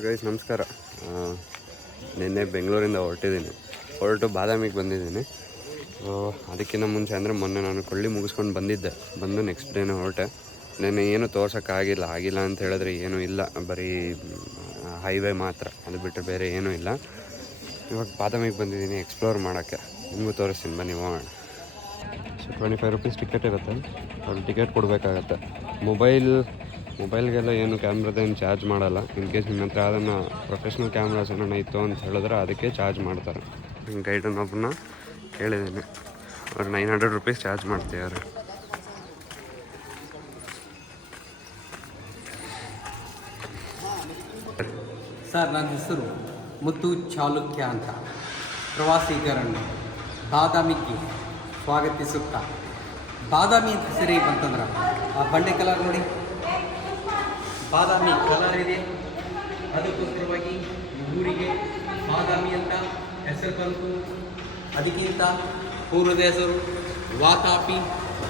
Guys ನಮಸ್ಕಾರ. ನಿನ್ನೆ ಬೆಂಗಳೂರಿಂದ ಹೊರಟು ಬಾದಾಮಿಗೆ ಬಂದಿದ್ದೀನಿ. ಅದಕ್ಕಿಂತ ಮುಂಚೆ ಅಂದರೆ ಮೊನ್ನೆ ನಾನು ಕೊಳ್ಳಿ ಮುಗಿಸ್ಕೊಂಡು ಬಂದು ನೆಕ್ಸ್ಟ್ ಡೇನೇ ಹೊರಟೆ. ನೆನ್ನೆ ಏನು ಆಗಿಲ್ಲ ಅಂತ ಹೇಳಿದ್ರೆ ಏನೂ ಇಲ್ಲ, ಬರೀ ಹೈವೇ ಮಾತ್ರ, ಅದು ಬಿಟ್ಟರೆ ಬೇರೆ ಏನೂ ಇಲ್ಲ. ಇವಾಗ ಬಾದಾಮಿಗೆ ಬಂದಿದ್ದೀನಿ ಎಕ್ಸ್ಪ್ಲೋರ್ ಮಾಡೋಕ್ಕೆ. ನಿಮಗೂ ತೋರಿಸ್ತೀನಿ, ಬನ್ನಿ ಹೋಗೋಣ. ಸೊ 25 ರೂಪೀಸ್ ಟಿಕೆಟ್ ಇರುತ್ತೆ, ಅಲ್ಲಿ ಟಿಕೆಟ್ ಕೊಡಬೇಕಾಗತ್ತೆ. ಮೊಬೈಲ್ಗೆಲ್ಲ ಏನು ಕ್ಯಾಮ್ರದೇನು ಚಾರ್ಜ್ ಮಾಡಲ್ಲ. ಇನ್ ಕೇಸ್ ನಿಮ್ಮ ಹತ್ರ ಅದನ್ನು ಪ್ರೊಫೆಷ್ನಲ್ ಕ್ಯಾಮ್ರಾಸ್ ಏನೋ ಇತ್ತು ಅಂತ ಹೇಳಿದ್ರೆ ಅದಕ್ಕೆ ಚಾರ್ಜ್ ಮಾಡ್ತಾರೆ. ಗೈಡನ್ನೊಬ್ಬನ ಕೇಳಿದ್ದೀನಿ, ಅವ್ರು 900 ರೂಪೀಸ್ ಚಾರ್ಜ್ ಮಾಡ್ತಿದ್ದಾರೆ. ಸರ್, ನನ್ನ ಹೆಸರು ಮುತ್ತು ಚಾಲುಕ್ಯ ಅಂತ. ಪ್ರವಾಸಿಗರನ್ನು ಬಾದಾಮಿಗೆ ಸ್ವಾಗತಿಸುತ್ತಾ, ಬಾದಾಮಿ ಅಂತ ಹೆಸರೇ ಬಂತಂದ್ರೆ ಆ ಬಂಡೆ ಕಲರ್ ನೋಡಿ, ಬಾದಾಮಿ ಕಲರ್ ಇದೆ. ಅದಕ್ಕೋಸ್ಕರವಾಗಿ ಈ ಊರಿಗೆ ಬಾದಾಮಿ ಅಂತ ಹೆಸರು ಬಂತು. ಅದಕ್ಕಿಂತ ಪೂರ್ವದ ಹೆಸರು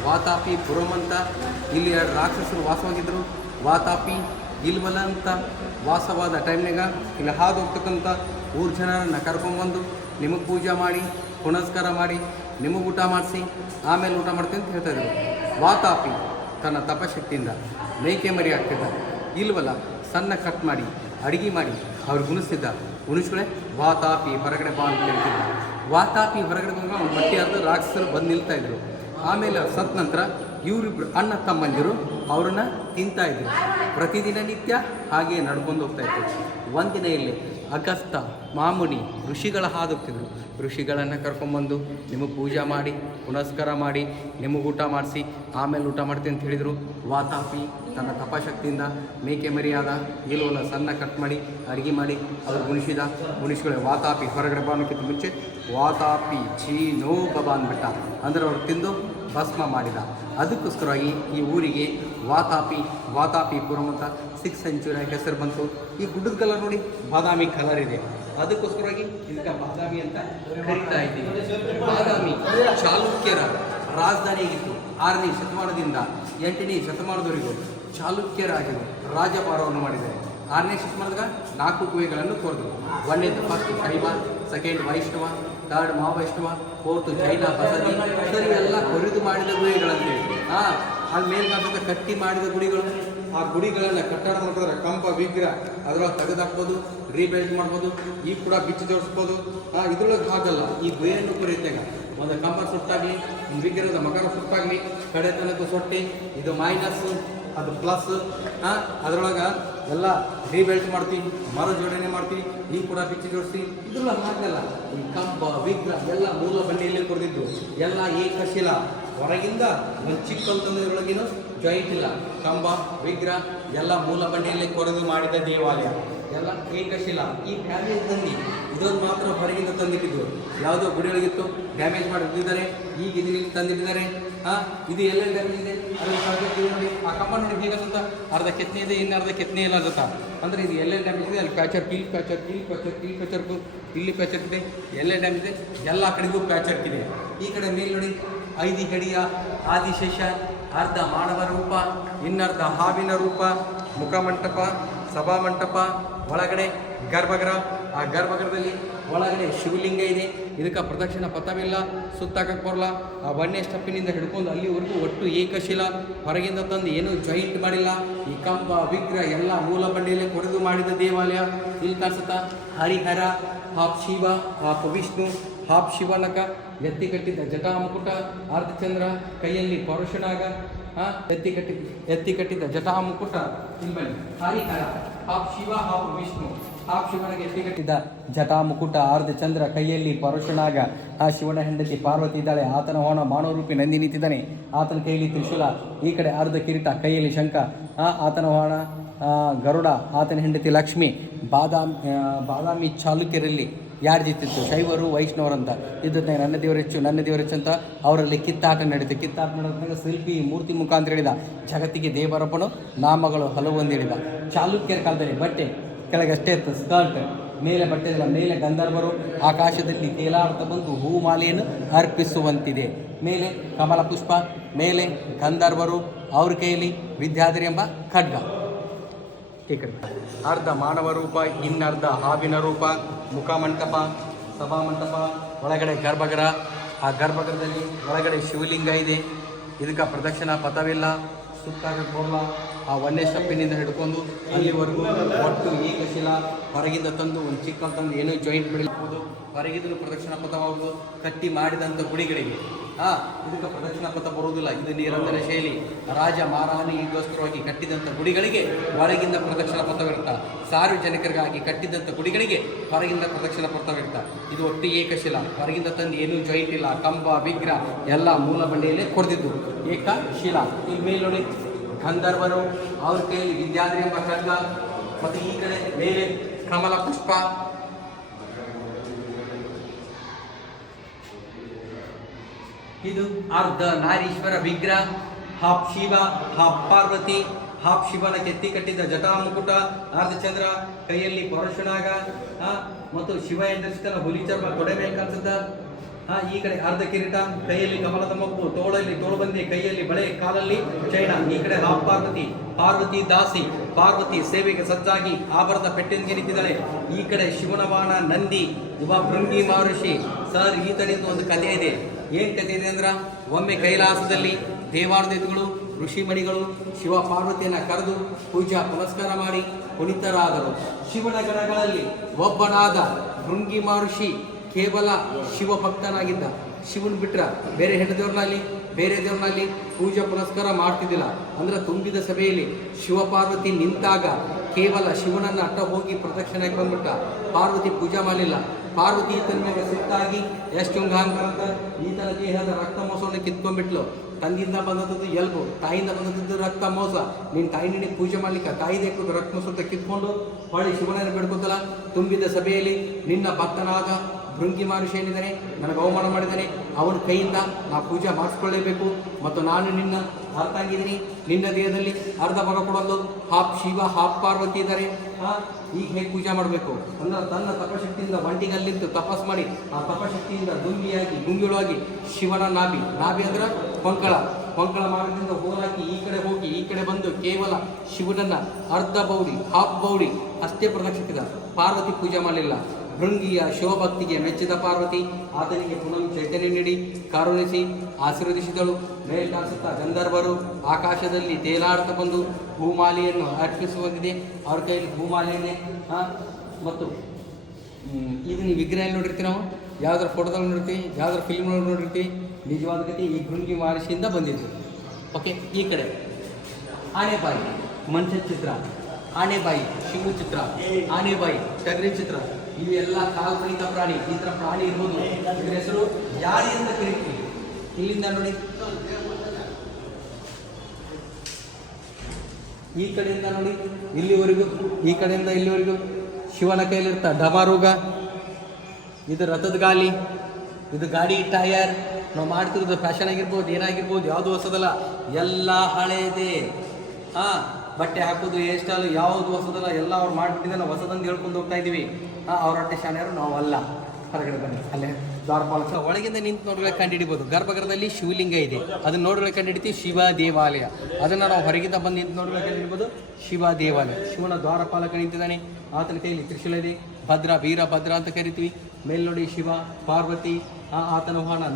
ವಾತಾಪಿಪುರಂ ಅಂತ. ಇಲ್ಲಿ 2 ರಾಕ್ಷಸರು ವಾಸವಾಗಿದ್ದರು. ವಾತಾಪಿ ಇಲ್ವಲ್ಲ ಅಂತ ವಾಸವಾದ ಟೈಮ್ನಾಗ ಇಲ್ಲಿ ಹಾದು ಹೋಗ್ತಕ್ಕಂಥ ಊರು ಜನರನ್ನು ಕರ್ಕೊಂಡ್ಬಂದು ನಿಮಗೆ ಪೂಜೆ ಮಾಡಿ ಪುನಸ್ಕಾರ ಮಾಡಿ ನಿಮಗೆ ಊಟ ಮಾಡಿಸಿ ಆಮೇಲೆ ಊಟ ಮಾಡ್ತೀನಿ ಅಂತ ಹೇಳ್ತಾಯಿದ್ರು. ವಾತಾಪಿ ತನ್ನ ತಪಶಕ್ತಿಯಿಂದ ಮೇಕೆ ಮರಿ ಆಗ್ತಿದ್ದ. ಇಲ್ವಲ್ಲ ಸಣ್ಣ ಕಟ್ ಮಾಡಿ ಅಡುಗೆ ಮಾಡಿ ಅವ್ರಿಗೆ ಉಣಿಸ್ತಿದ್ದ. ಉಣಿಸ್ಗಳೇ ವಾತಾಪಿ ಹೊರಗಡೆ ಬಾ ಅಂತ ಹೇಳ್ತಿದ್ದ. ವಾತಾಪಿ ಹೊರಗಡೆ ಬಂದಾಗ ಅವ್ನು ಬಟ್ಟೆ ಹರಿದು ರಾಕ್ಷಸರು ಬಂದು ನಿಲ್ತಾಯಿದ್ರು. ಆಮೇಲೆ ಸತ್ ನಂತರ ಇವರಿಬ್ಬರು ಅಣ್ಣ ತಮ್ಮಂದಿರು ಅವ್ರನ್ನ ತಿಂತಾಯಿದ್ರು. ಪ್ರತಿದಿನ ನಿತ್ಯ ಹಾಗೆ ನಡ್ಕೊಂಡು ಹೋಗ್ತಾಯಿದ್ರು. ಒಂದಿನ ಇಲ್ಲಿ ಅಗಸ್ತ ಮಾಮುನಿ ಋಷಿಗಳ ಹಾದೋಗ್ತಿದ್ರು. ಋಷಿಗಳನ್ನು ಕರ್ಕೊಂಬಂದು ನಿಮಗೆ ಪೂಜೆ ಮಾಡಿ ಪುನಸ್ಕಾರ ಮಾಡಿ ನಿಮಗೆ ಊಟ ಮಾಡಿಸಿ ಆಮೇಲೆ ಊಟ ಮಾಡ್ತೀನಿ ಅಂತ ಹೇಳಿದರು. ವಾತಾಪಿ ತನ್ನ ತಪಶಕ್ತಿಯಿಂದ ಮೇಕೆ ಮರಿಯಾದ. ಇಲ್ವಲ್ಲ ಸಣ್ಣ ಕಟ್ ಮಾಡಿ ಅಡುಗೆ ಮಾಡಿ ಅವ್ರು ಗುಣಿಸಿಗಳೇ ವಾತಾಪಿ ಹೊರಗಡೆ ಬಾನಕ್ಕಿಂತ ಮುಂಚೆ ವಾತಾಪಿ ಚೀನೋ ಬಬಾ ಅಂದ್ಬಿಟ್ಟ, ಅಂದರೆ ಅವ್ರು ತಿಂದು ಭಸ್ಮ ಮಾಡಿದ. ಅದಕ್ಕೋಸ್ಕರವಾಗಿ ಈ ಊರಿಗೆ ವಾತಾಪಿಪುರಂ ಅಂತ 6th ಸೆಂಚುರಿ ಹೆಸರು ಬಂತು. ಈ ಗುಡ್ಡದ ಕಲರ್ ನೋಡಿ ಬಾದಾಮಿ ಕಲರ್ ಇದೆ, ಅದಕ್ಕೋಸ್ಕರವಾಗಿ ಇದಕ್ಕೆ ಬಾದಾಮಿ ಅಂತ ಕರೀತಾ ಇದ್ದೀವಿ. ಬಾದಾಮಿ ಚಾಲುಕ್ಯರ ರಾಜಧಾನಿಯಾಗಿತ್ತು. 6ನೇ ಶತಮಾನದಿಂದ 8ನೇ ಶತಮಾನದವರೆಗೂ ಚಾಲುಕ್ಯರಾಗಿರು ರಾಜಭಾರವನ್ನು ಮಾಡಿದ್ದಾರೆ. 6ನೇ ಶತಮಾನದಾಗ 4 ಗುಹೆಗಳನ್ನು ತೋರಿದ್ರು. 1ನೇದು ಫಸ್ಟ್ ಶೈವ, 2nd ವೈಷ್ಣವ, 3rd ಮಹಾವೈಷ್ಣವ, 4th ಜೈನ ಬಸದಿ. ಸರಿ, ಎಲ್ಲ ಕೊರಿದು ಮಾಡಿದ ಗುಹೆಗಳಂತೇಳಿ. ಅಲ್ಲಿ ಮೇಲ್ಕಾಂತ ಕಟ್ಟಿ ಮಾಡಿದ ಗುಡಿಗಳು. ಆ ಗುಡಿಗಳನ್ನು ಕಟ್ಟಡ ಮಾಡ್ತಾರೆ, ಕಂಬ ವಿಗ್ರಹ ಅದರೊಳಗೆ ತೆಗೆದಾಕ್ಬೋದು, ರೀಬಿಲ್ಡ್ ಮಾಡ್ಬೋದು, ಈ ಕೂಡ ಬಿಚ್ಚಿ ಜೋಡಿಸ್ಬೋದು. ಇದ್ರೊಳಗೆ ಹಾಗಲ್ಲ. ಈ ಗುಹೆಯನ್ನು ಕುರಿತಾಗ ಒಂದು ಕಂಬ ಸುಟ್ಟಾಗಲಿ, ಒಂದು ವಿಗ್ರಹದ ಮಕರ ಸುಟ್ಟಾಗಲಿ, ಕಡೆತನಕ ಸೊಟ್ಟಿ, ಇದು ಮೈನಸ್ ಅದು ಪ್ಲಸ್. ಅದರೊಳಗೆ ಎಲ್ಲ ರೀಬೆಲ್ಟ್ ಮಾಡ್ತೀವಿ, ಮರ ಜೋಡಣೆ ಮಾಡ್ತೀವಿ, ಈ ಕೂಡ ಬಿಚ್ಚಿ ಜೋಡಿಸ್ತೀವಿ. ಇದ್ರೊಳಗೆ ಹಾಗಲ್ಲ. ಈ ಕಂಬ ವಿಗ್ರಹ ಎಲ್ಲ ಮೂಲ ಬಂಡೆಯಲ್ಲಿ ಕೊರೆದಿದ್ದು, ಎಲ್ಲ ಏಕಶಿಲ. ಹೊರಗಿಂದ ಒಂದು ಚಿಕ್ಕಂತಂದ್ರೊಳಗಿನ ಜಾಯಿಂಟ್ ಇಲ್ಲ. ಕಂಬ ವಿಗ್ರಹ ಎಲ್ಲ ಮೂಲ ಬಂಡೆಯಲ್ಲಿ ಕೊರೆದು ಮಾಡಿದ ದೇವಾಲಯ, ಎಲ್ಲ ಏಕಶಿಲ. ಈ ಡ್ಯಾಮೇಜ್ ತಂದು ಇದೊಂದು ಮಾತ್ರ ಹೊರಗಿಂದ ತಂದಿಟ್ಟಿದ್ದು. ಯಾವುದೋ ಗುಡಿಗಳಿಗಿತ್ತು, ಡ್ಯಾಮೇಜ್ ಮಾಡಿದ್ದಾರೆ. ಈಗ ಇದನ್ನ ತಂದಿಟ್ಟಿದ್ದಾರೆ. ಇದು ಎಲ್ಲೆಲ್ಲಿ ಡ್ಯಾಮೇಜ್ ಇದೆ ಅದನ್ನು ನೋಡಿ. ಆ ಕಂಬ ನೋಡಿ ಹೇಗಂತ ಅರ್ಧ ಕೆತ್ತನೆ ಇದೆ, ಇನ್ನು ಅರ್ಧ ಕೆತ್ತನೆ ಇಲ್ಲ ಆಗುತ್ತಾ. ಅಂದರೆ ಇದು ಎಲ್ಲೆಲ್ಲಿ ಡ್ಯಾಮೇಜ್ ಇದೆ ಅಲ್ಲಿ ಪ್ಯಾಚರ್, ಇಲ್ಲಿ ಪ್ಯಾಚರ್ ಇದೆ. ಎಲ್ಲೇ ಡ್ಯಾಮೇಜ್ ಇದೆ ಎಲ್ಲ ಕಡೆಗೂ ಪ್ಯಾಚರ್ಕ್ ಇದೆ. ಈ ಕಡೆ ಮೇಲೆ ನೋಡಿ 5 ಗಡಿಯ ಆದಿಶೇಷ, ಅರ್ಧ ಮಾನವ ರೂಪ, ಇನ್ನರ್ಧ ಹಾವಿನ ರೂಪ, ಮುಖಮಂಟಪ, ಸಭಾಮಂಟಪ, ಒಳಗಡೆ ಗರ್ಭಗೃಹ. ಆ ಗರ್ಭಗೃಹದಲ್ಲಿ ಒಳಗಡೆ ಶಿವಲಿಂಗ ಇದೆ. ಇದಕ್ಕೆ ಪ್ರದಕ್ಷಿಣ ಪಥವಿಲ್ಲ, ಸುತ್ತಾಕಕ್ಕೆ ಬರಲ್ಲ. ಆ 1ನೇ ಸ್ಟೆಪ್ಪಿನಿಂದ ಹಿಡ್ಕೊಂಡು ಅಲ್ಲಿವರೆಗೂ ಒಟ್ಟು ಏಕಶಿಲ. ಹೊರಗಿಂದ ತಂದು ಏನೂ ಜಾಯಿಂಟ್ ಮಾಡಿಲ್ಲ. ಈ ಕಂಬ ವಿಗ್ರಹ ಎಲ್ಲ ಮೂಲ ಬಂಡೆಯಲ್ಲಿ ಕೊರೆದು ಮಾಡಿದ ದೇವಾಲಯ. ಇಲ್ಲಿ ಕಾಣಿಸುತ್ತಾ ಹರಿಹರ, ಹಾಪ್ ಶಿವ, ಹಾಪ್ ವಿಷ್ಣು, ಹಾಪ್ ಶಿವನಕ, ಎತ್ತಿ ಕಟ್ಟಿದ್ದ ಜಟಾಮುಕುಟ, ಅರ್ಧಚಂದ್ರ, ಕೈಯಲ್ಲಿ ಪರಶುನಾಗ, ಎತ್ತಿ ಕಟ್ಟಿದ್ದ ಜಟಾಮುಕುಟ. ಇಲ್ಲಿ ಬನ್ನಿ, ಹರಿಹರ, ಹಾಪ್ ಶಿವ, ಹಾಪ್ ವಿಷ್ಣು. ಹಾಪ್ ಶಿವನಿಗೆ ಎತ್ತಿ ಕಟ್ಟಿದ್ದ ಜಟಾಮುಕುಟ, ಅರ್ಧಚಂದ್ರ, ಕೈಯಲ್ಲಿ ಪರಶುನಾಗ. ಆ ಶಿವನ ಹೆಂಡತಿ ಪಾರ್ವತಿ ಇದ್ದಾಳೆ. ಆತನ ಹೋಣ ಮಾನವರೂಪಿ ನಂದಿ ನಿಂತಿದ್ದಾನೆ. ಆತನ ಕೈಯಲ್ಲಿ ತ್ರಿಶೂಲ, ಈ ಕಡೆ ಅರ್ಧ ಕಿರೀಟ, ಕೈಯಲ್ಲಿ ಶಂಖ. ಆತನ ಹೋಣ ಗರುಡ, ಆತನ ಹೆಂಡತಿ ಲಕ್ಷ್ಮಿ. ಬಾದಾಮಿ ಚಾಲುಕ್ಯರಲ್ಲಿ ಯಾರು ಜಿತ್ತಿತ್ತು? ಶೈವರು, ವೈಷ್ಣವರಂತ ಇದ್ದದ್ದೇ. ನನ್ನ ದೇವರೆಚ್ಚು ಅಂತ ಅವರಲ್ಲಿ ಕಿತ್ತಾಟ ನಡೀತು. ಕಿತ್ತಾಟ ನಡೆದಾಗ ಶಿಲ್ಪಿ ಮೂರ್ತಿ ಮುಖಾಂತರ ಹೇಳಿದ. ಜಗತ್ತಿಗೆ ದೇವರಪ್ಪನು ನಾಮಗಳು ಹಲವು ಒಂದು ಹೇಳಿದ. ಚಾಲುಕ್ಯರ ಕಾಲದಲ್ಲಿ ಬಟ್ಟೆ ಕೆಳಗೆ ಅಷ್ಟೇ ಇತ್ತು, ಸ್ಕರ್ಟ್, ಮೇಲೆ ಬಟ್ಟೆ ಇಲ್ಲ. ಮೇಲೆ ಗಂಧರ್ವರು ಆಕಾಶದಲ್ಲಿ ತೇಲಾಡ್ತಾ ಬಂದು ಹೂಮಾಲೆಯನ್ನು ಅರ್ಪಿಸುವಂತಿದೆ. ಮೇಲೆ ಕಮಲ ಪುಷ್ಪ, ಮೇಲೆ ಗಂಧರ್ವರು, ಅವ್ರ ಕೈಯಲ್ಲಿ ವಿದ್ಯಾಧರಿ ಎಂಬ ಖಡ್ಗ. ಈ ಕಡೆ ಅರ್ಧ ಮಾನವ ರೂಪ, ಇನ್ನರ್ಧ ಹಾವಿನ ರೂಪ, ಮುಖಮಂಟಪ, ಸಭಾಮಂಟಪ, ಒಳಗಡೆ ಗರ್ಭಗೃಹ. ಆ ಗರ್ಭಗೃಹದಲ್ಲಿ ಒಳಗಡೆ ಶಿವಲಿಂಗ ಇದೆ. ಇದಕ್ಕೆ ಪ್ರದಕ್ಷಿಣಾ ಪಥವಿಲ್ಲ, ಸುತ್ತಾಗ ಬರಲ್ಲ. ಆ ಒಂದೇ ಸ್ಟೆಪ್ಪಿನಿಂದ ಹಿಡ್ಕೊಂಡು ಅಲ್ಲಿವರೆಗೂ ಒಟ್ಟು ಏಕಶಿಲ. ಹೊರಗಿಂದ ತಂದು ಒಂದು ಚಿಕ್ಕ ತಂದು ಏನೋ ಜಾಯಿಂಟ್ ಬೆಳಿಬೋದು. ಹೊರಗಿದ್ರು ಪ್ರದಕ್ಷಿಣಾ ಪಥವಾಗುವುದು ಕಟ್ಟಿ ಮಾಡಿದಂಥ ಗುಡಿಗಳಿಗೆ. ಇದಕ್ಕೆ ಪ್ರದಕ್ಷಿಣಾ ಪಥ ಬರುವುದಿಲ್ಲ. ಇದು ನಿರಂತರ ಶೈಲಿ. ರಾಜ ಮಹಾರಾಣಿಗೋಸ್ಕರವಾಗಿ ಕಟ್ಟಿದಂಥ ಗುಡಿಗಳಿಗೆ ಹೊರಗಿಂದ ಪ್ರದಕ್ಷಿಣಾ ಪಥವಿರುತ್ತಾ. ಸಾರ್ವಜನಿಕರಿಗಾಗಿ ಕಟ್ಟಿದಂಥ ಗುಡಿಗಳಿಗೆ ಹೊರಗಿಂದ ಪ್ರದಕ್ಷಿಣಾ ಪಥವಿರುತ್ತಾ. ಇದು ಒಟ್ಟು ಏಕಶಿಲ. ಹೊರಗಿಂದ ತಂದು ಏನೂ ಜಾಯಿಂಟ್ ಇಲ್ಲ. ಕಂಬ ವಿಗ್ರಹ ಎಲ್ಲ ಮೂಲ ಬಂಡೆಯಲ್ಲೇ ಕೊರೆದಿದ್ದು ಏಕಶಿಲ. ಇಲ್ಲಿ ಮೇಲೆ ನೋಡಿ ಗಂಧರ್ವರು, ಅವ್ರ ಕೈಯಲ್ಲಿ ವಿದ್ಯಾದ್ರಿ ಎಂಬ ಖಡ್ಗ, ಮತ್ತು ಈ ಕಡೆ ಮೇಲೆ ಕಮಲ ಪುಷ್ಪ. ಇದು ಅರ್ಧ ನಾರೀಶ್ವರ ವಿಗ್ರಹ. Half Shiva, half Parvati. Half ಶಿವನ ಕೆತ್ತಿ ಕಟ್ಟಿದ ಜಟಾಮುಕುಟ, ಅರ್ಧಚಂದ್ರ, ಕೈಯಲ್ಲಿ ಪರಶುನಾಗ, ಮತ್ತು ಶಿವ ಎಂದರಿಸಿದ ಹುಲಿ ಚರ್ಮ ತೊಡೆ ಮೇಲೆ ಕಾಣಿಸಿದ್ದ. ಈ ಕಡೆ ಅರ್ಧ ಕಿರೀಟ, ಕೈಯಲ್ಲಿ ಕಮಲದ ಮಬ್ಬು, ತೋಳಲ್ಲಿ ತೋಳುಬಂದಿ, ಕೈಯಲ್ಲಿ ಬಳೆ, ಕಾಲಲ್ಲಿ ಚೈನ. ಈ ಕಡೆ ಹಾಫ್ ಪಾರ್ವತಿ, ಪಾರ್ವತಿ ದಾಸಿ, ಪಾರ್ವತಿ ಸೇವೆಗೆ ಸಜ್ಜಾಗಿ ಆಭರದ ಪೆಟ್ಟಿಗೆ ನಿಂತಿದ್ದಾಳೆ. ಈ ಕಡೆ ಶಿವನ ಬಾಣ ನಂದಿ, ಒಬ್ಬ ಭೃಂಗಿ ಮಹರ್ಷಿ. ಸರ್, ಈತನಿಂದ ಒಂದು ಕಥೆ ಇದೆ. ಏನು ಕಥೆ ಇದೆ ಅಂದ್ರೆ, ಒಮ್ಮೆ ಕೈಲಾಸದಲ್ಲಿ ದೇವಾನುದೇವತೆಗಳು, ಋಷಿಮಣಿಗಳು ಶಿವ ಪಾರ್ವತಿಯನ್ನು ಕರೆದು ಪೂಜಾ ಪುನಸ್ಕಾರ ಮಾಡಿ ಪುನೀತರಾದರು. ಶಿವನ ಗಣಗಳಲ್ಲಿ ಒಬ್ಬನಾದ ಭೃಂಗಿ ಮಹರ್ಷಿ ಕೇವಲ ಶಿವಭಕ್ತನಾಗಿದ್ದ. ಶಿವನ್ ಬಿಟ್ರ ಬೇರೆ ಹೆಣ್ಣು ದೇವ್ರನಲ್ಲಿ, ಬೇರೆ ದೇವ್ರನಲ್ಲಿ ಪೂಜಾ ಪುನಸ್ಕಾರ ಮಾಡ್ತಿದ್ದಿಲ್ಲ. ಅಂದ್ರೆ ತುಂಬಿದ ಸಭೆಯಲ್ಲಿ ಶಿವ ಪಾರ್ವತಿ ನಿಂತಾಗ ಕೇವಲ ಶಿವನನ್ನ ಅಟ್ಟ ಹೋಗಿ ಪ್ರದಕ್ಷಿಣೆಗೆ ಬಂದ್ಬಿಟ್ಟ. ಪಾರ್ವತಿ ಪೂಜಾ ಮಾಡಲಿಲ್ಲ. ಪಾರ್ವತಿ ಈತನ ಮೇಲೆ ಸುತ್ತಾಗಿ ಎಷ್ಟೊಂದು ಅಹಂಕಾರ, ಈತನ ದೇಹದ ರಕ್ತ ಮೋಸವನ್ನು ಕಿತ್ಕೊಂಡ್ಬಿಟ್ಲು. ತಂದೆಯಿಂದ ಬಂದದ್ದು ಎಲ್ಬು, ತಾಯಿಯಿಂದ ಬಂದದ್ದು ರಕ್ತ ಮೋಸ. ನಿನ್ನ ತಾಯಿ ನಿನಗೆ ಪೂಜೆ ಮಾಡ್ಲಿಕ್ಕೆ ತಾಯಿದೆ ರಕ್ತ ಮೋಸ ಕಿತ್ಕೊಂಡು ಹೊಳ್ಳಿ ಶಿವನನ್ನು ಬೇಡ್ಕೊತಲ್ಲ. ತುಂಬಿದ ಸಭೆಯಲ್ಲಿ ನಿನ್ನ ಭಕ್ತನಾದ ಭೃಂಗಿ ಮಹರ್ಷಿ ಏನಿದ್ದಾನೆ, ನನಗೆ ಅವಮಾನ ಮಾಡಿದ್ದಾನೆ, ಅವನ ಕೈಯಿಂದ ನಾ ಪೂಜೆ ಮಾಡಿಸ್ಕೊಳ್ಳೇಬೇಕು. ಮತ್ತು ನಾನು ನಿನ್ನ ಅರ್ಥಾಗಿದ್ದೀನಿ. ನಿನ್ನ ದೇಹದಲ್ಲಿ ಅರ್ಧ ಭಾಗ ಕೊಡೋದು ಹಾಫ್ ಶಿವ, ಹಾಫ್ ಪಾರ್ವತಿ ಇದ್ದಾರೆ. ಈಗ ಹೇಗೆ ಪೂಜೆ ಮಾಡಬೇಕು ಅಂದ್ರೆ, ತನ್ನ ತಪಶಕ್ತಿಯಿಂದ ಒಂಟಿಗಲ್ಲಿಂದು ತಪಸ್ ಮಾಡಿ ಆ ತಪಶಕ್ತಿಯಿಂದ ಗುಂಗಿಯೊಳಗಾಗಿ ಶಿವನ ನಾಭಿ ಅಂದ್ರೆ ಕೊಂಕಳ ಮಾರ್ಗದಿಂದ ಹೋಲಾಕಿ ಈ ಕಡೆ ಹೋಗಿ ಈ ಕಡೆ ಬಂದು ಕೇವಲ ಶಿವನನ್ನ ಅರ್ಧ ಬೌಡಿ, ಹಾಫ್ ಬೌಡಿ ಅಷ್ಟೇ ಪ್ರದಕ್ಷಿಸಿದ. ಪಾರ್ವತಿ ಪೂಜೆ ಮಾಡಲಿಲ್ಲ. ಭೃಂಗಿಯ ಶಿವಭಕ್ತಿಗೆ ಮೆಚ್ಚಿದ ಪಾರ್ವತಿ ಆತನಿಗೆ ಪುನಃ ಚೈತನ್ಯ ನೀಡಿ ಕರುಣಿಸಿ ಆಶೀರ್ವದಿಸಿದಳು. ಮೇಲ್ಕಾಣಿಸುತ್ತಾ ಗಂಧರ್ವರು ಆಕಾಶದಲ್ಲಿ ತೇಲಾಡ್ತಾ ಬಂದು ಭೂಮಾಲೆಯನ್ನು ಅರ್ಪಿಸುವಂತಿದೆ. ಅವ್ರ ಕೈಯಲ್ಲಿ ಭೂಮಾಲೆಯನ್ನೇ. ಮತ್ತು ಇದನ್ನ ವಿಗ್ರಹ ನೋಡಿರ್ತೀವಿ ನಾವು, ಯಾವ್ದಾರ ಫೋಟೋದಲ್ಲಿ ನೋಡಿರ್ತೀವಿ, ಯಾವ್ದಾರ ಫಿಲ್ಮ್ನಲ್ಲಿ ನೋಡಿರ್ತೀವಿ. ನಿಜವಾದ ಗತಿ ಈ ಭೃಂಗಿ ಮಹರ್ಷಿಯಿಂದ ಬಂದಿದ್ದು. ಓಕೆ, ಈ ಕಡೆ ಆನೆಬಾಯಿ ಮನುಷ್ಯ ಚಿತ್ರ, ಆನೆಬಾಯಿ ಶಿವ ಚಿತ್ರ, ಆನೆಬಾಯಿ ಟಗರಿ ಚಿತ್ರ. ಇವೆಲ್ಲ ಕಾಲ್ಪನಿಕ ಪ್ರಾಣಿ. ಈ ಥರ ಪ್ರಾಣಿ ಇರ್ಬೋದು. ಇದ್ರ ಹೆಸರು ಯಾರಿ ಅಂತ ಕರಿತೀವಿ. ಇಲ್ಲಿಂದ ನೋಡಿ, ಈ ಕಡೆಯಿಂದ ನೋಡಿ ಇಲ್ಲಿವರೆಗೂ, ಈ ಕಡೆಯಿಂದ ಇಲ್ಲಿವರೆಗೂ ಶಿವನ ಕೈಲಿರ್ತ ಡಮಾರುಗ. ಇದು ರಥದ ಗಾಲಿ, ಇದು ಗಾಡಿ ಟಯರ್. ನಾವು ಮಾಡ್ತಿರೋದು ಫ್ಯಾಷನ್ ಆಗಿರ್ಬೋದು, ಏನಾಗಿರ್ಬೋದು, ಯಾವುದು ಹೊಸದಲ್ಲ, ಎಲ್ಲ ಹಳೇದೇ. ಬಟ್ಟೆ ಹಾಕೋದು, ಹೇರ್ ಸ್ಟೈಲು ಯಾವುದು ಹೊಸದಲ್ಲ, ಎಲ್ಲ ಅವ್ರು ಮಾಡಿಬಿಟ್ಟಿದೆ. ನಾವು ಹೊಸದಂದು ಹೇಳ್ಕೊಂಡು ಹೋಗ್ತಾ ಇದ್ದೀವಿ. ಅವ್ರ ಹೊಟ್ಟೆ ಶಾನ್ಯರು ನಾವು ಅಲ್ಲ. ಹೊರಗಡೆ ಬನ್ನಿ, ಅಲ್ಲೇ ದ್ವಾರಪಾಲಕ ಒಳಗಿಂದ ನಿಂತು ನೋಡ್ಬೇಕು ಕಂಡುಹಿಡಿಬೋದು. ಗರ್ಭಗೃಹದಲ್ಲಿ ಶಿವಲಿಂಗ ಇದೆ, ಅದನ್ನ ನೋಡ್ಬೇಕು ಕಂಡುಹಿಡಿತೀವಿ ಶಿವ ದೇವಾಲಯ. ಅದನ್ನು ನಾವು ಹೊರಗಿಂದ ಬಂದು ನಿಂತು ನೋಡ್ಬೇಕು ಕಂಡುಹಿಡಿಬೋದು ಶಿವ ದೇವಾಲಯ. ಶಿವನ ದ್ವಾರಪಾಲಕ ನಿಂತಿದ್ದಾನೆ, ಆತನ ಕೈಯಲ್ಲಿ ತ್ರಿಶೂಲ ಇದೆ. ಭದ್ರ, ವೀರಭದ್ರ ಅಂತ ಕರಿತೀವಿ. ಮೇಲೆ ನೋಡಿ ಶಿವ, ಪಾರ್ವತಿ, ಆತನ ವಾಹನ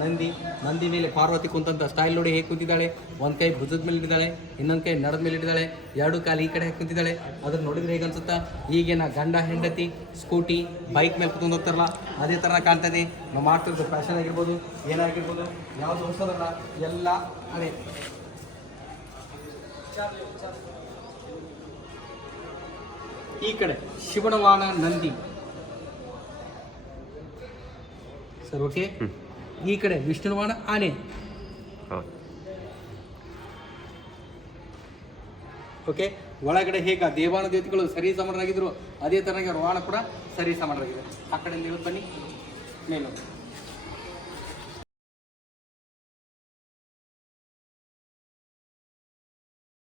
ನಂದಿ ಮೇಲೆ ಪಾರ್ವತಿ ಕುಂತಂತ ಸ್ಟೈಲ್ ನೋಡಿ ಹೇಗೆ ಕುಂತಿದ್ದಾಳೆ. ಒಂದು ಕೈ ಭುಜದ ಮೇಲೆ ಇಟ್ಟಿದ್ದಾಳೆ, ಇನ್ನೊಂದು ಕೈ ನಡದ ಮೇಲೆ ಇಟ್ಟಿದ್ದಾಳೆ, ಎರಡು ಕಾಲು ಈ ಕಡೆ ಕುಂತಿದ್ದಾಳೆ. ಅದನ್ನು ನೋಡಿದ್ರೆ ಹೇಗೆ ಅನ್ಸುತ್ತಾ, ಈಗೇನ ಗಂಡ ಹೆಂಡತಿ ಸ್ಕೂಟಿ ಬೈಕ್ ಮೇಲೆ ಕುತ್ಕೊಂಡು ಹೋಗ್ತಾರಲ್ಲ, ಅದೇ ಥರ ಕಾಣ್ತದೆ. ನಾವು ಮಾಡ್ತಿರೋದು ಫ್ಯಾಷನ್ ಆಗಿರ್ಬೋದು, ಏನಾಗಿರ್ಬೋದು, ಯಾವುದು ಹೊಸದಲ್ಲ, ಎಲ್ಲ ಅದೇ. ಈ ಕಡೆ ಶಿವನ ವಾಹನ ನಂದಿ ಸರ್, ಓಕೆ. ಈ ಕಡೆ ವಿಷ್ಣುವಾಣ ಆನೆ. ಓಕೆ, ಒಳಗಡೆ ಹೇಗ ದೇವಾನು ದೇವತೆಗಳು ಸರಿ ಸಮರಾಗಿದ್ರು, ಅದೇ ಥರ ವಾಹನ ಕೂಡ ಸರಿ ಸಮರಾಗಿದೆ. ಆ ಕಡೆ ಬನ್ನಿ ಮೇಲೆ.